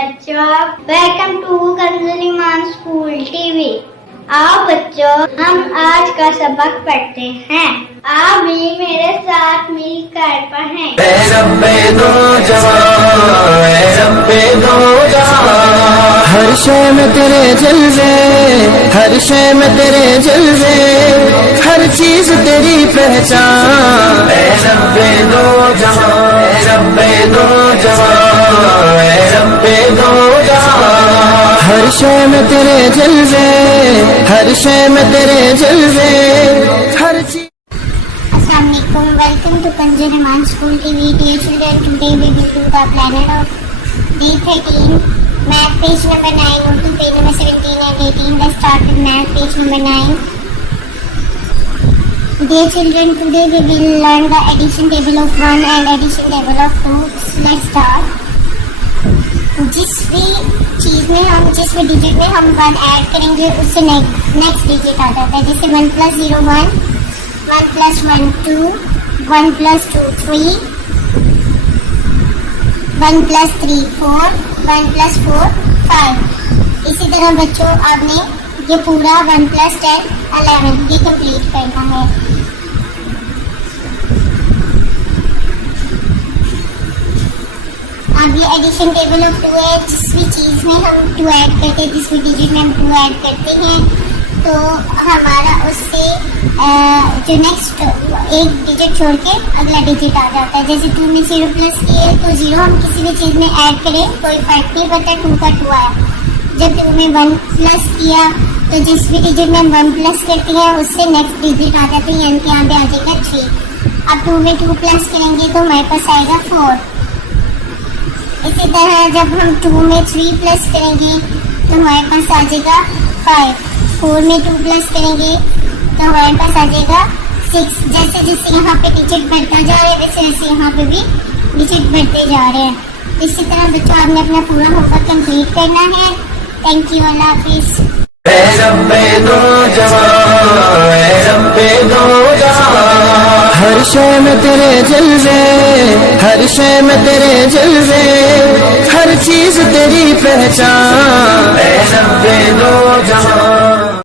बच्चों, welcome to कंजलीमान school TV. आओ बच्चों, हम आज का सबक पढ़ते हैं। आप भी मेरे साथ मिलकर पढ़ें। हर शय में तेरे जलवे, हर शय में तेरे जलवे, हर चीज तेरी पहचान। रब्बे दो जहां, रब्बे दो जहां, रब्बे दो जहां। हर शय में तेरे जलवे, हर शय में तेरे जलवे, हर चीज। Assalamualaikum, welcome to Kanjanaman School TV. Dear children, today we will do the planet of day 13. Math page number 9, Urdu page number 17 and 18. Let's start with math page number 9. Dear children, today we will learn the addition table of 1 and addition table of 2. Let's start. जिस भी चीज में हम, जिस भी digit में हम 1 add करेंगे उससे नेक्स्ट डिजिट आ जाता है। जैसे 1 + 0 1, 1 + 1 2, 1 + 2 3, 1 + 3 4, 1 + 4 5। इसी तरह बच्चों आपने ये पूरा 1 + 10 11 ये कंप्लीट करना है। अब ये एडिशन टेबल ऑफ 2 है। जिस भी चीज़ में हम 2 ऐड करते हैं, जिस भी डिजिट में हम 2 ऐड करते हैं तो हमारा उससे जो नेक्स्ट एक डिजिट छोड़ के अगला डिजिट आ जाता है। जैसे 2 में 0 प्लस किए तो 0 हम किसी भी चीज़ में ऐड करें कोई फर्क नहीं पड़ता, 2 का 2 आया। जब 2 में 1 प्लस किया तो जिस भी डिजिट में हम 1 प्लस करते हैं उससे नेक्स्ट डिजिट आ जाता है, यानी कि यहाँ पे आ जाएगा 3। अब 2 में 2 प्लस करेंगे तो हमारे पास आएगा 4। इसी तरह जब हम 2 में 3 प्लस करेंगे तो हमारे पास आ जाएगा 5। 4 में 2 प्लस करेंगे तो हमारे पास आ जाएगा 6। जैसे जैसे यहाँ पे डिजिट बढ़ता जा रहा है वैसे वैसे यहाँ पे भी डिजिट बढ़ते जा रहे हैं। इसी तरह बच्चों आपने अपना पूरा होमवर्क कंप्लीट करना है। थैंक यू, अल्लाह हाफिज़। हर शय में तेरे जलवे, हर शय में तेरे जलवे, हर चीज तेरी पहचान। रब्बे दो जहां।